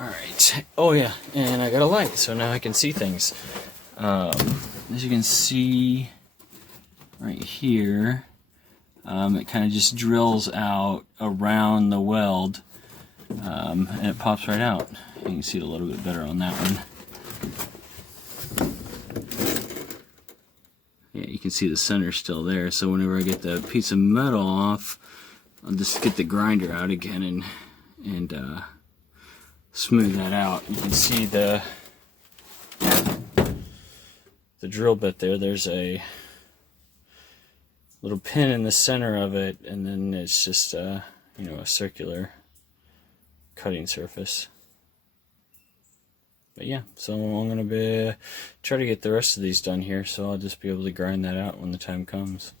Alright, oh yeah, and I got a light, so now I can see things. As you can see right here, it kind of just drills out around the weld, and it pops right out. You can see it a little bit better on that one. Yeah, you can see the center still there, so whenever I get the piece of metal off, I'll just get the grinder out again and smooth that out. You can see the drill bit there. There's a little pin in the center of it, and then it's just you know, a circular cutting surface. But yeah, so I'm gonna try to get the rest of these done here, so I'll just be able to grind that out when the time comes.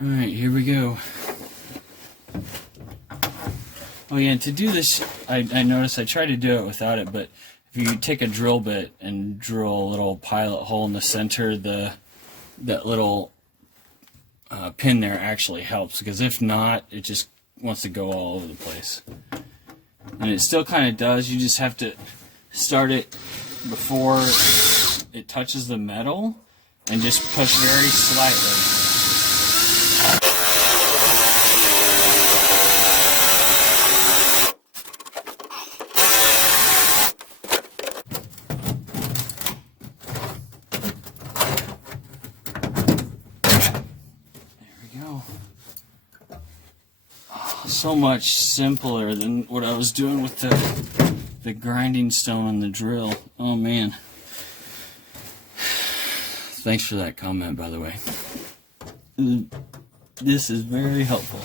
Alright, here we go. Oh yeah, and to do this, I noticed I tried to do it without it, but if you take a drill bit and drill a little pilot hole in the center, that little pin there actually helps, because if not, it just wants to go all over the place. And it still kind of does. You just have to start it before it touches the metal and just push very slightly. So much simpler than what I was doing with the grinding stone and the drill. Oh man. Thanks for that comment, by the way. This is very helpful.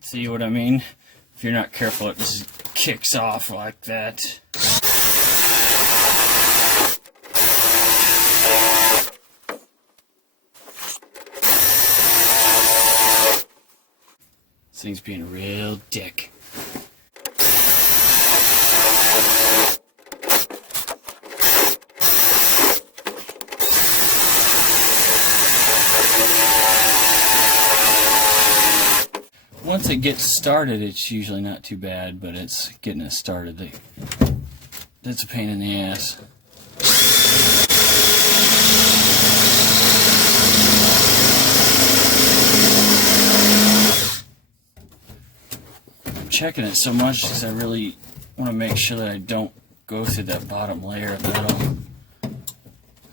See what I mean? If you're not careful, it just kicks off like that. This thing's being a real dick. Once it gets started, it's usually not too bad, but it's getting it started that's a pain in the ass. I'm checking it so much because I really want to make sure that I don't go through that bottom layer of metal.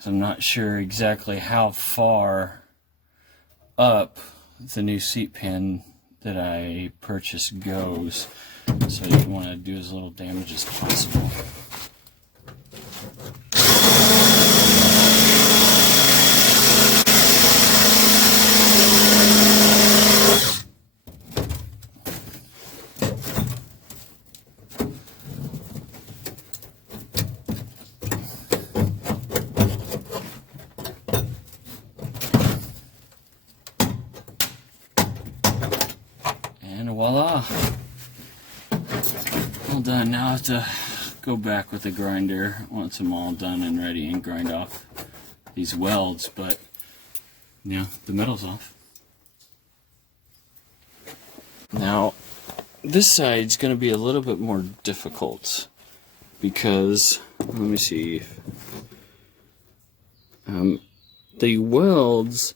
I'm not sure exactly how far up the new seat pin that I purchased goes, so you want to do as little damage as possible. And voila! All done. Now I have to go back with the grinder once I'm all done and ready and grind off these welds, but yeah, the metal's off. Now, this side's going to be a little bit more difficult because, let me see, the welds,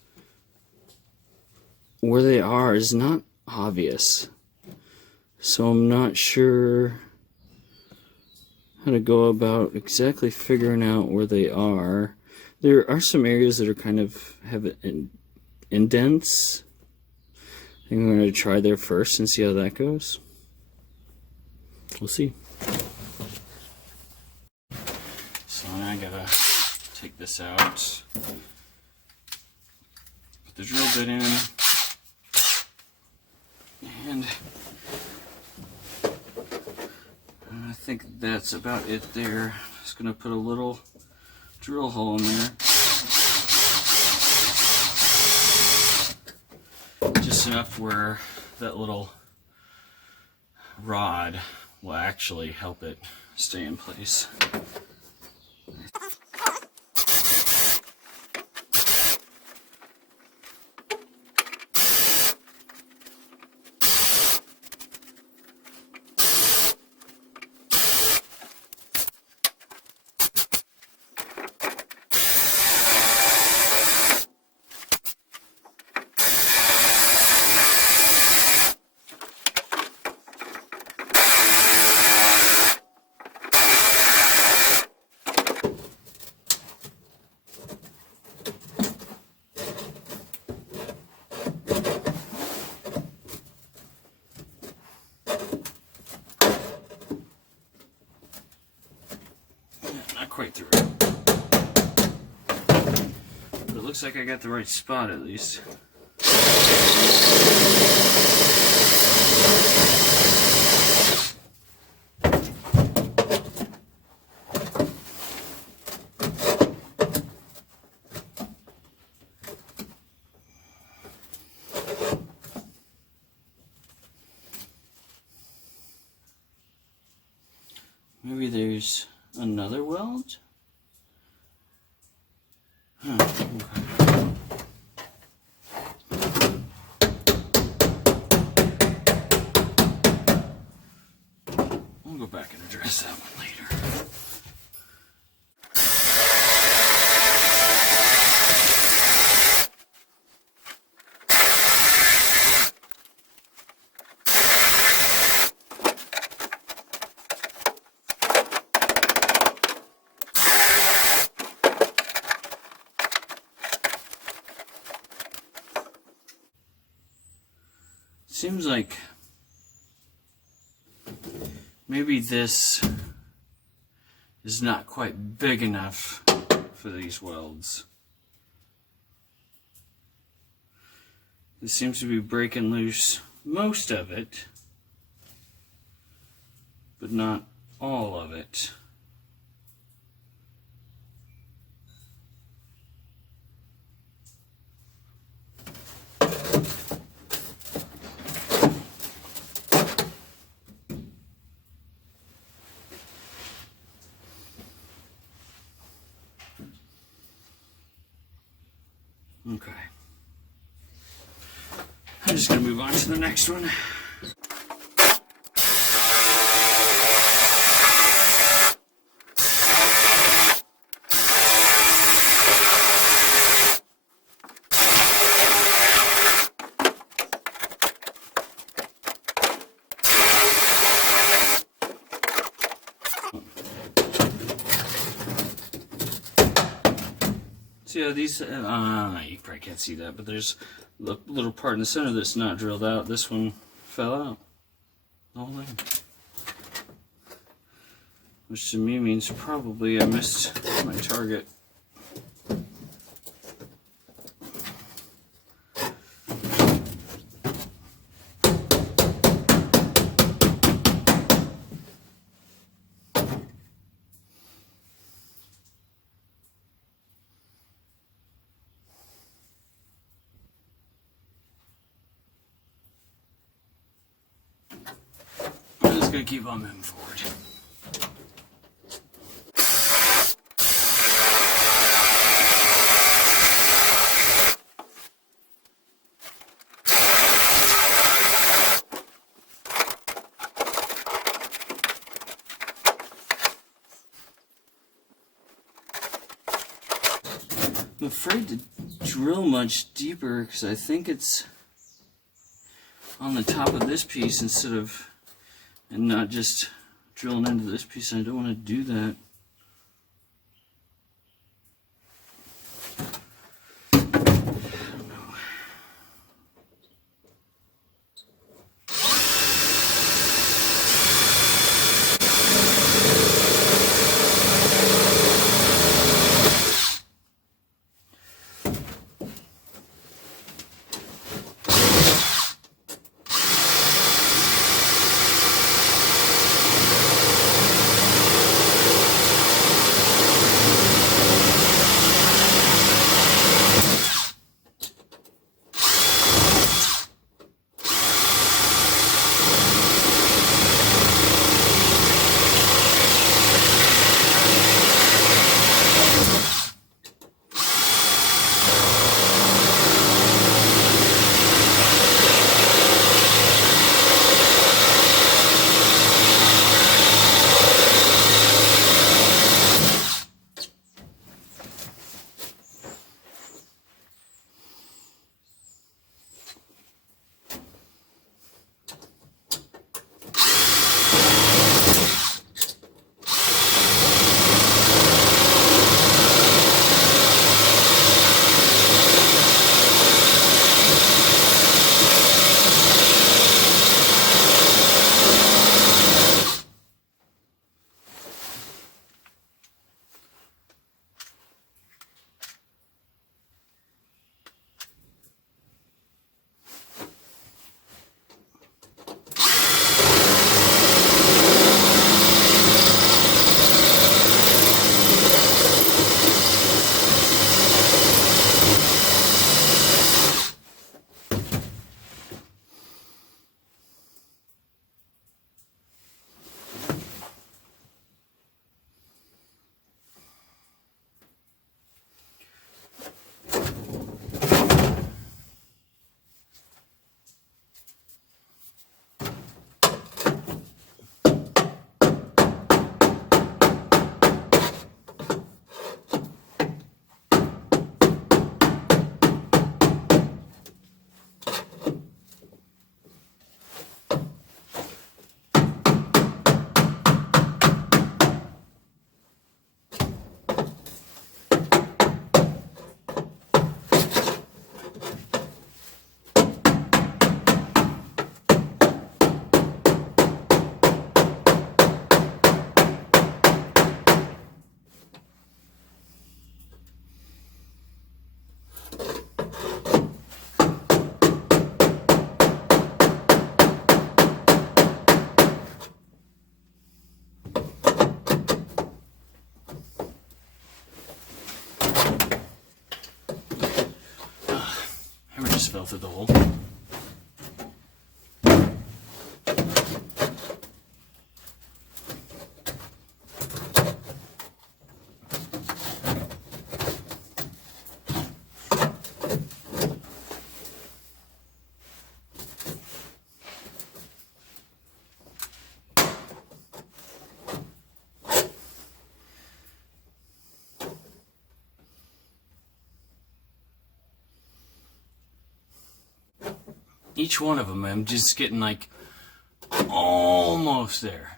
where they are is not obvious, so I'm not sure how to go about exactly figuring out where they are. There are some areas that are kind of have indents. I think I'm going to try there first and see how that goes. We'll see. So now I gotta take this out, put the drill bit in, and I think that's about it there. Just gonna put a little drill hole in there. Just enough where that little rod will actually help it stay in place. Not quite through. But it looks like I got the right spot at least. Maybe there's another weld? Huh, okay. I'll go back and address that one later. Seems like maybe this is not quite big enough for these welds. It seems to be breaking loose most of it, but not all of it. Okay. I'm just going to move on to the next one. Yeah, these, you probably can't see that, but there's a little part in the center that's not drilled out. This one fell out. The whole thing. Which to me means probably I missed my target. I'm just going to keep on moving forward. I'm afraid to drill much deeper because I think it's on the top of this piece instead of, and not just drilling into this piece. I don't want to do that. fell through the hole. Each one of them, I'm just getting like almost there.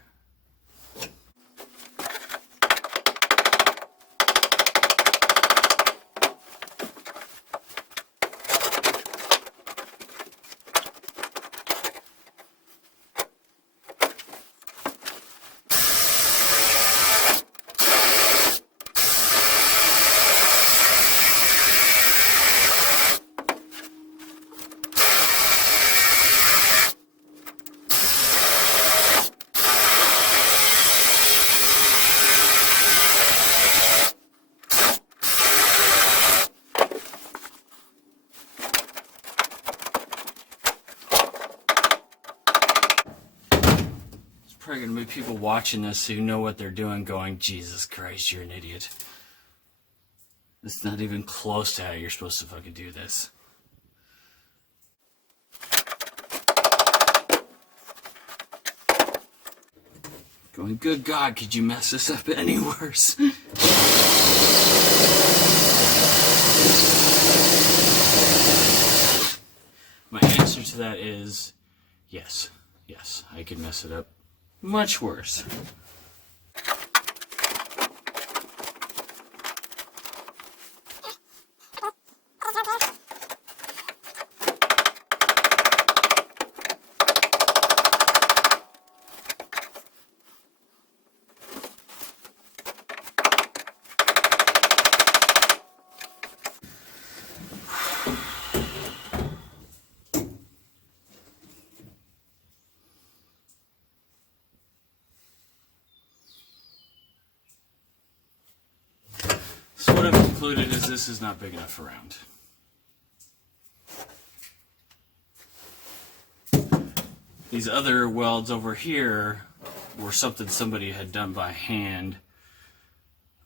Probably gonna be people watching this who know what they're doing going, Jesus Christ, you're an idiot. It's not even close to how you're supposed to fucking do this. Going, good God, could you mess this up any worse? My answer to that is yes. Yes, I could mess it up much worse. So what I've concluded is this is not big enough around. These other welds over here were something somebody had done by hand,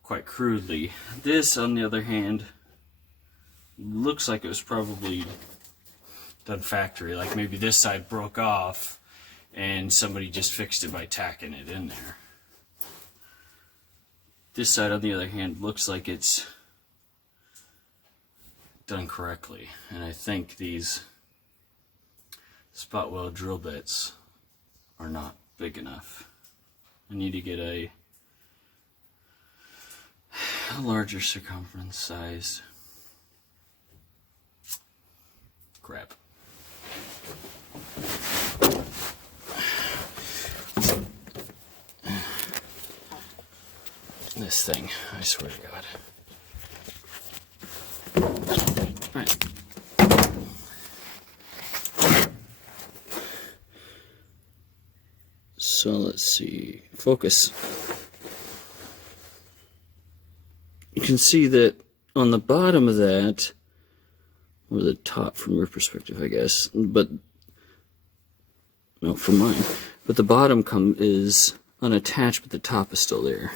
quite crudely. This, on the other hand, looks like it was probably done factory. Like maybe this side broke off and somebody just fixed it by tacking it in there. This side, on the other hand, looks like it's done correctly. And I think these spot weld drill bits are not big enough. I need to get a larger circumference size. Crap. This thing, I swear to God. Right. So let's see. Focus. You can see that on the bottom of that, or the top from your perspective, I guess, but no, from mine. But the bottom is unattached, but the top is still there.